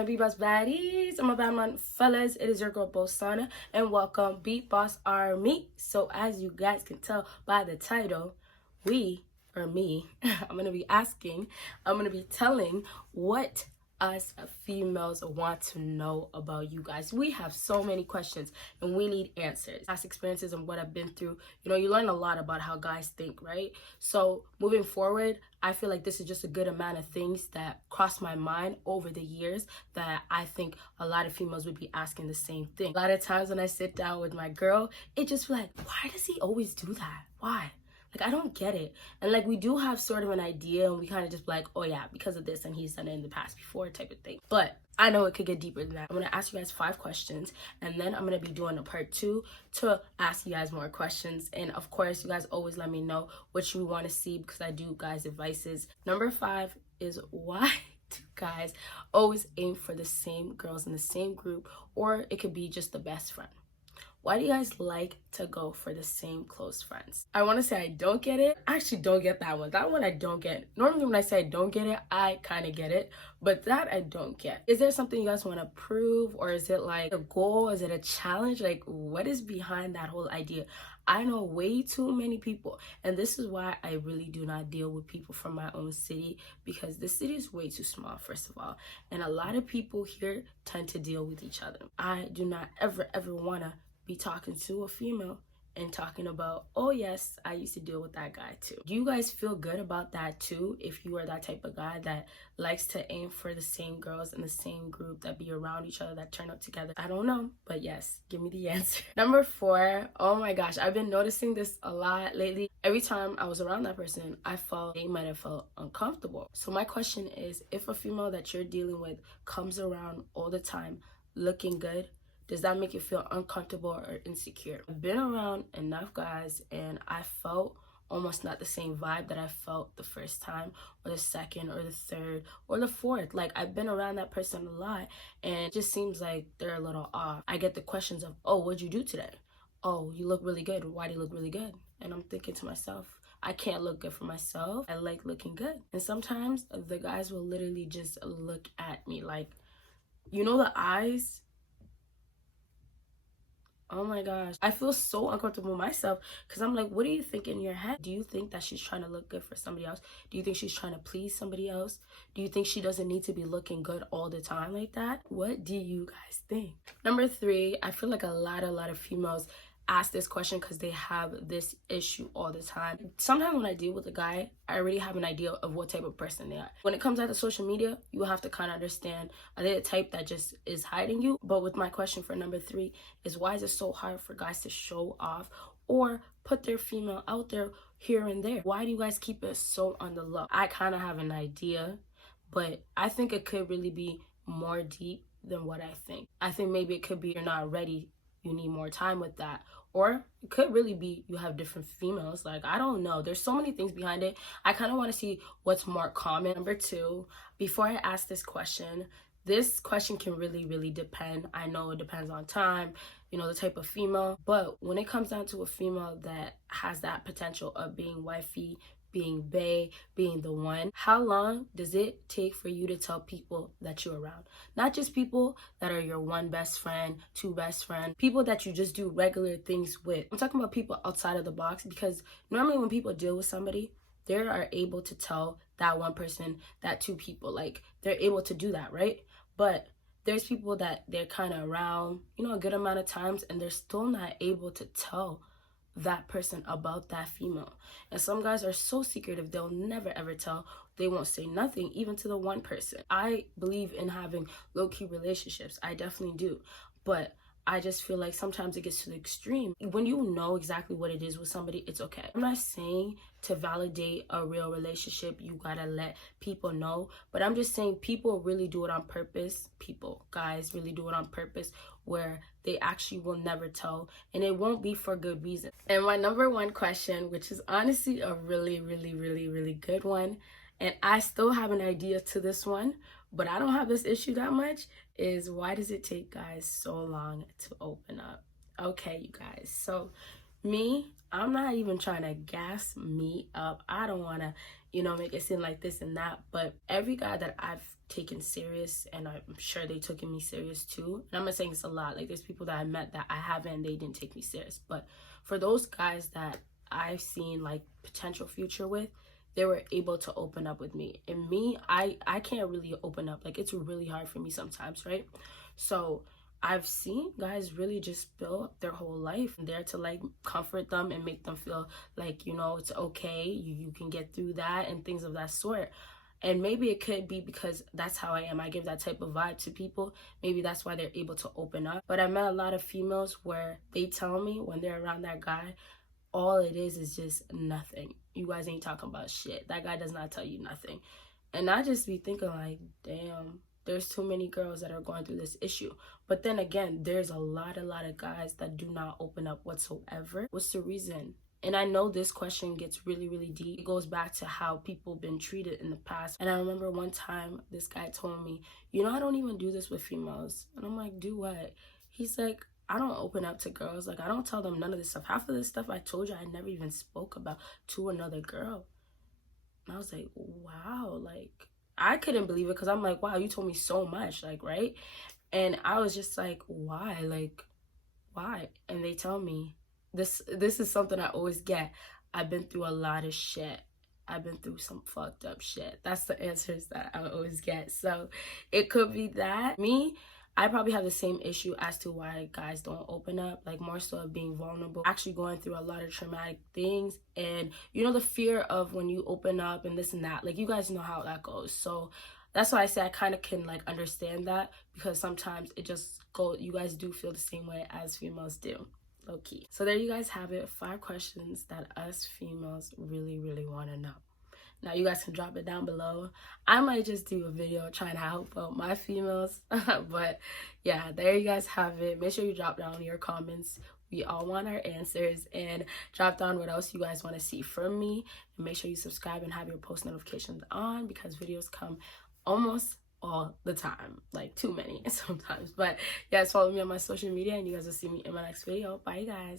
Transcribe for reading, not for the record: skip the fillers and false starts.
my BBoss baddies and my bad man fellas. It is your girl Bosana and welcome BBossArmy. So as you guys can tell by the title, I'm gonna be telling what us females want to know about you guys. We have so many questions and we need answers. Past experiences and what I've been through, you learn a lot about how guys think, right? So moving forward, I feel like this is just a good amount of things that crossed my mind over the years that I think a lot of females would be asking the same thing. A lot of times when I sit down with my girl, it just feels like, why does he always do that? Why? Like, I don't get it. And like, we do have sort of an idea and we kind of just like, oh yeah, because of this and he's done it in the past before type of thing. But I know it could get deeper than that. I'm going to ask you guys 5 questions and then I'm going to be doing a part 2 to ask you guys more questions. And of course, you guys always let me know what you want to see because I do guys' advices. Number 5 is why do guys always aim for the same girls in the same group, or it could be just the best friend? Why do you guys like to go for the same close friends? I want to say I don't get it. I actually don't get that one. That one I don't get. Normally when I say I don't get it, I kind of get it. But that I don't get. Is there something you guys want to prove? Or is it like a goal? Is it a challenge? Like, what is behind that whole idea? I know way too many people. And this is why I really do not deal with people from my own city. Because the city is way too small, first of all. And a lot of people here tend to deal with each other. I do not ever want to be talking to a female and talking about, oh yes, I used to deal with that guy too. Do you guys feel good about that too? If you are that type of guy that likes to aim for the same girls in the same group that be around each other, that turn up together? I don't know, but yes, give me the answer. Number 4, oh my gosh, I've been noticing this a lot lately. Every time I was around that person, I felt they might have felt uncomfortable. So my question is, if a female that you're dealing with comes around all the time looking good, does that make you feel uncomfortable or insecure? I've been around enough guys and I felt almost not the same vibe that I felt the first time or the second or the third or the fourth. Like, I've been around that person a lot and it just seems like they're a little off. I get the questions of, oh, what'd you do today? Oh, you look really good. Why do you look really good? And I'm thinking to myself, I can't look good for myself. I like looking good. And sometimes the guys will literally just look at me like, the eyes. Oh my gosh, I feel so uncomfortable myself because I'm like, what do you think in your head? Do you think that she's trying to look good for somebody else? Do you think she's trying to please somebody else? Do you think she doesn't need to be looking good all the time like that? What do you guys think? Number 3, I feel like a lot of females ask this question because they have this issue all the time. Sometimes when I deal with a guy, I already have an idea of what type of person they are. When it comes out to social media, you have to kind of understand, are they the type that just is hiding you? But with my question for number 3 is, why is it so hard for guys to show off or put their female out there here and there? Why do you guys keep it so on the low? I kind of have an idea, but I think it could really be more deep than what I think. I think maybe it could be you're not ready, you need more time with that. Or it could really be you have different females. Like, I don't know. There's so many things behind it. I kind of want to see what's more common. Number 2, before I ask this question can really depend. I know it depends on time, the type of female. But when it comes down to a female that has that potential of being wifey, being bae, being the one, how long does it take for you to tell people that you're around? Not just people that are your one best friend, 2 best friend, people that you just do regular things with. I'm talking about people outside of the box, because normally when people deal with somebody, they are able to tell that one person, that 2 people, like they're able to do that, right? But there's people that they're kind of around, a good amount of times and they're still not able to tell that person about that female. And some guys are so secretive, they'll never ever tell. They won't say nothing even to the one person. I believe in having low-key relationships. I definitely do. But I just feel like sometimes it gets to the extreme. When you know exactly what it is with somebody, it's okay. I'm not saying to validate a real relationship, you gotta let people know. But I'm just saying people really do it on purpose. Guys really do it on purpose, where they actually will never tell. And it won't be for good reason. And my number 1 question, which is honestly a really good one, and I still have an idea to this one, but I don't have this issue that much, is why does it take guys so long to open up? Okay, you guys, so Me, I'm not even trying to gas me up. I don't want to, make it seem like this and that. But every guy that I've taken serious, and I'm sure they took me serious too. And I'm not saying it's a lot. Like, there's people that I met that I haven't, they didn't take me serious. But for those guys that I've seen like potential future with, they were able to open up with me. And me, I can't really open up. Like, it's really hard for me sometimes, right? So I've seen guys really just build their whole life there to like comfort them and make them feel like, it's okay, you can get through that and things of that sort. And maybe it could be because that's how I am. I give that type of vibe to people. Maybe that's why they're able to open up. But I met a lot of females where they tell me when they're around that guy, all it is just nothing. You guys ain't talking about shit. That guy does not tell you nothing. And I just be thinking like, damn, there's too many girls that are going through this issue. But then again, there's a lot of guys that do not open up whatsoever. What's the reason? And I know this question gets really deep. It goes back to how people been treated in the past. And I remember one time this guy told me, I don't even do this with females. And I'm like, do what? He's like, I don't open up to girls. Like, I don't tell them none of this stuff. Half of this stuff I told you I never even spoke about to another girl. And I was like, wow, like, I couldn't believe it because I'm like, wow, you told me so much, like, right? And I was just like, why? Like, why? And they tell me, this is something I always get. I've been through a lot of shit. I've been through some fucked up shit. That's the answers that I always get. So it could be that. Me, I probably have the same issue as to why guys don't open up, like more so of being vulnerable, actually going through a lot of traumatic things. And the fear of when you open up and this and that, like, you guys know how that goes. So that's why I say I kind of can like understand that, because sometimes it just you guys do feel the same way as females do. Low key. So there you guys have it. 5 questions that us females really want to know. Now you guys can drop it down below. I might just do a video trying to help out my females. But yeah, there you guys have it. Make sure you drop down your comments. We all want our answers, and drop down what else you guys want to see from me. And make sure you subscribe and have your post notifications on, because videos come almost all the time, like too many sometimes. But yes, follow me on my social media and you guys will see me in my next video. Bye guys.